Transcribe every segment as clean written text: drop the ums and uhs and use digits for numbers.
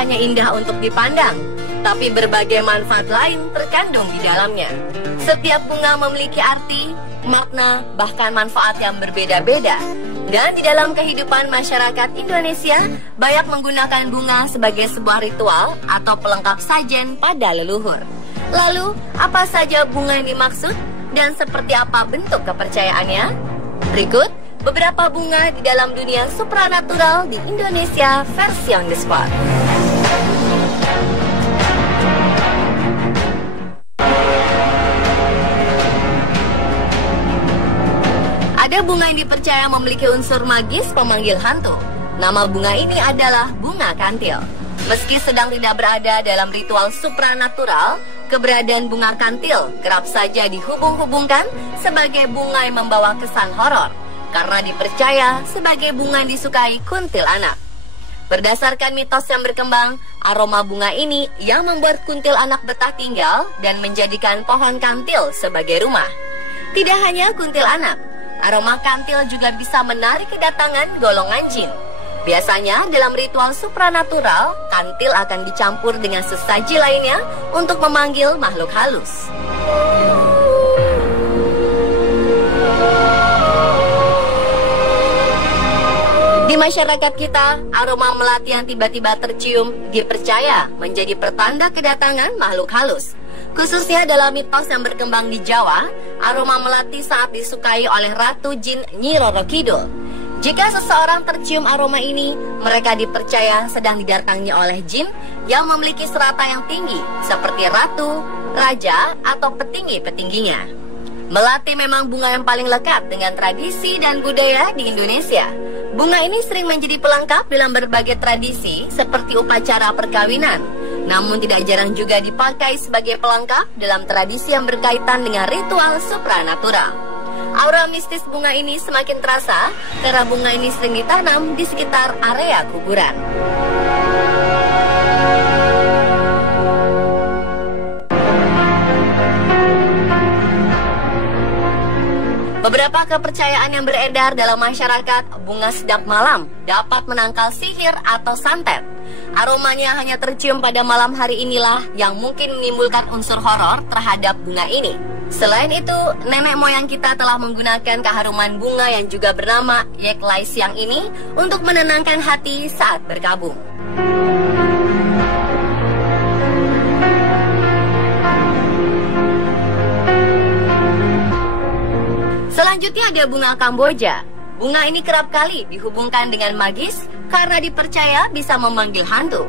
hanya indah untuk dipandang, tapi berbagai manfaat lain terkandung di dalamnya. Setiap bunga memiliki arti, makna, bahkan manfaat yang berbeda-beda. Dan di dalam kehidupan masyarakat Indonesia, banyak menggunakan bunga sebagai sebuah ritual atau pelengkap sajen pada leluhur. Lalu, apa saja bunga yang dimaksud dan seperti apa bentuk kepercayaannya? Berikut beberapa bunga di dalam dunia supranatural di Indonesia versi on the spot. Ada bunga yang dipercaya memiliki unsur magis pemanggil hantu. Nama bunga ini adalah bunga kantil. Meski sedang tidak berada dalam ritual supranatural, keberadaan bunga kantil kerap saja dihubung-hubungkan sebagai bunga yang membawa kesan horor, karena dipercaya sebagai bunga yang disukai kuntilanak. Berdasarkan mitos yang berkembang, aroma bunga ini yang membuat kuntilanak betah tinggal dan menjadikan pohon kantil sebagai rumah. Tidak hanya kuntilanak, aroma kantil juga bisa menarik kedatangan golongan jin. Biasanya dalam ritual supranatural, kantil akan dicampur dengan sesaji lainnya untuk memanggil makhluk halus. Di masyarakat kita, aroma melati yang tiba-tiba tercium dipercaya menjadi pertanda kedatangan makhluk halus. Khususnya dalam mitos yang berkembang di Jawa, aroma melati sangat disukai oleh Ratu Jin Nyi Roro Kidul. Jika seseorang tercium aroma ini, mereka dipercaya sedang didatangi oleh jin yang memiliki serata yang tinggi, seperti ratu, raja, atau petinggi-petingginya. Melati memang bunga yang paling lekat dengan tradisi dan budaya di Indonesia. Bunga ini sering menjadi pelengkap dalam berbagai tradisi, seperti upacara perkawinan. Namun tidak jarang juga dipakai sebagai pelengkap dalam tradisi yang berkaitan dengan ritual supranatural. Aura mistis bunga ini semakin terasa karena bunga ini sering ditanam di sekitar area kuburan. Beberapa kepercayaan yang beredar dalam masyarakat, bunga sedap malam dapat menangkal sihir atau santet. Aromanya hanya tercium pada malam hari inilah yang mungkin menimbulkan unsur horor terhadap bunga ini. Selain itu, nenek moyang kita telah menggunakan keharuman bunga yang juga bernama Yek Lai Siang ini untuk menenangkan hati saat berkabung. Selanjutnya ada bunga Kamboja. Bunga ini kerap kali dihubungkan dengan magis karena dipercaya bisa memanggil hantu.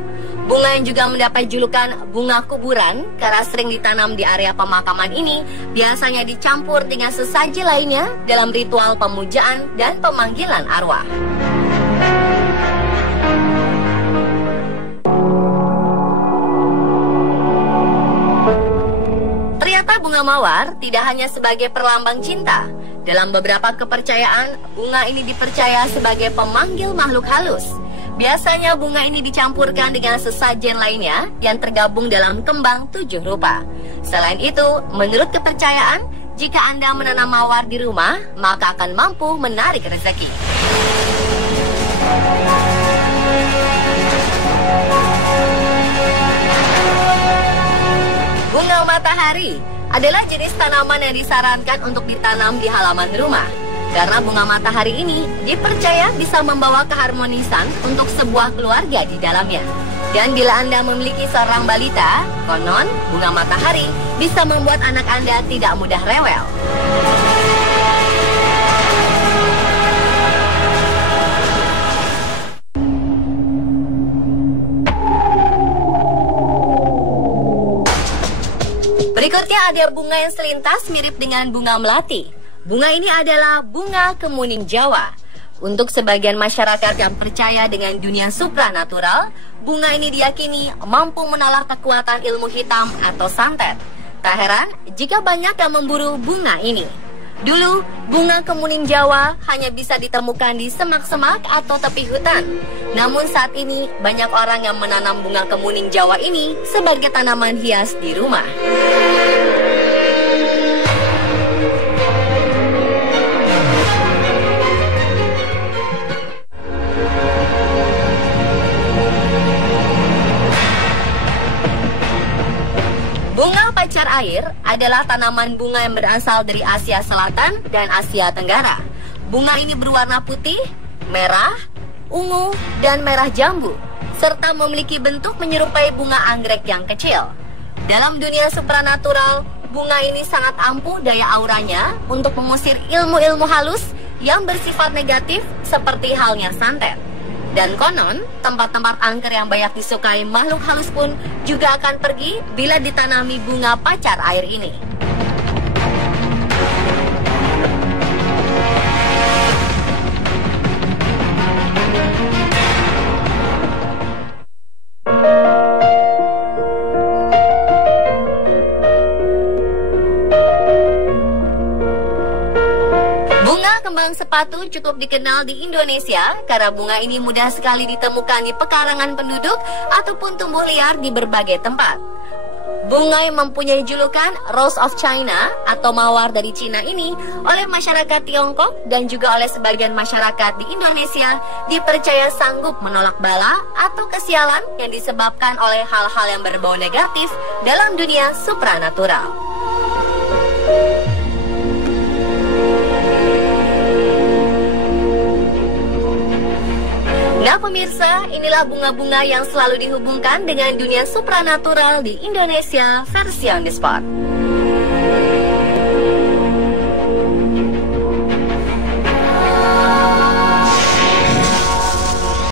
Bunga yang juga mendapat julukan bunga kuburan karena sering ditanam di area pemakaman ini biasanya dicampur dengan sesaji lainnya dalam ritual pemujaan dan pemanggilan arwah. Ternyata bunga mawar tidak hanya sebagai perlambang cinta. Dalam beberapa kepercayaan, bunga ini dipercaya sebagai pemanggil makhluk halus. Biasanya bunga ini dicampurkan dengan sesajen lainnya yang tergabung dalam kembang 7 rupa. Selain itu, menurut kepercayaan, jika Anda menanam mawar di rumah, maka akan mampu menarik rezeki. Bunga matahari adalah jenis tanaman yang disarankan untuk ditanam di halaman rumah. Karena bunga matahari ini dipercaya bisa membawa keharmonisan untuk sebuah keluarga di dalamnya. Dan bila Anda memiliki seorang balita, konon bunga matahari bisa membuat anak Anda tidak mudah rewel. Berikutnya ada bunga yang selintas mirip dengan bunga melati. Bunga ini adalah bunga kemuning Jawa. Untuk sebagian masyarakat yang percaya dengan dunia supranatural, bunga ini diyakini mampu menolak kekuatan ilmu hitam atau santet. Tak heran jika banyak yang memburu bunga ini. Dulu, bunga kemuning Jawa hanya bisa ditemukan di semak-semak atau tepi hutan. Namun saat ini, banyak orang yang menanam bunga kemuning Jawa ini sebagai tanaman hias di rumah. air adalah tanaman bunga yang berasal dari Asia Selatan dan Asia Tenggara. Bunga ini berwarna putih, merah, ungu, dan merah jambu, serta memiliki bentuk menyerupai bunga anggrek yang kecil. Dalam dunia supranatural, bunga ini sangat ampuh daya auranya untuk mengusir ilmu-ilmu halus yang bersifat negatif seperti halnya santet. Dan konon, tempat-tempat angker yang banyak disukai makhluk halus pun juga akan pergi bila ditanami bunga pacar air ini. Kembang sepatu cukup dikenal di Indonesia karena bunga ini mudah sekali ditemukan di pekarangan penduduk ataupun tumbuh liar di berbagai tempat. Bunga yang mempunyai julukan Rose of China atau mawar dari Cina ini oleh masyarakat Tiongkok dan juga oleh sebagian masyarakat di Indonesia dipercaya sanggup menolak bala atau kesialan yang disebabkan oleh hal-hal yang berbau negatif dalam dunia supranatural. Nah pemirsa, inilah bunga-bunga yang selalu dihubungkan dengan dunia supranatural di Indonesia versi on the spot.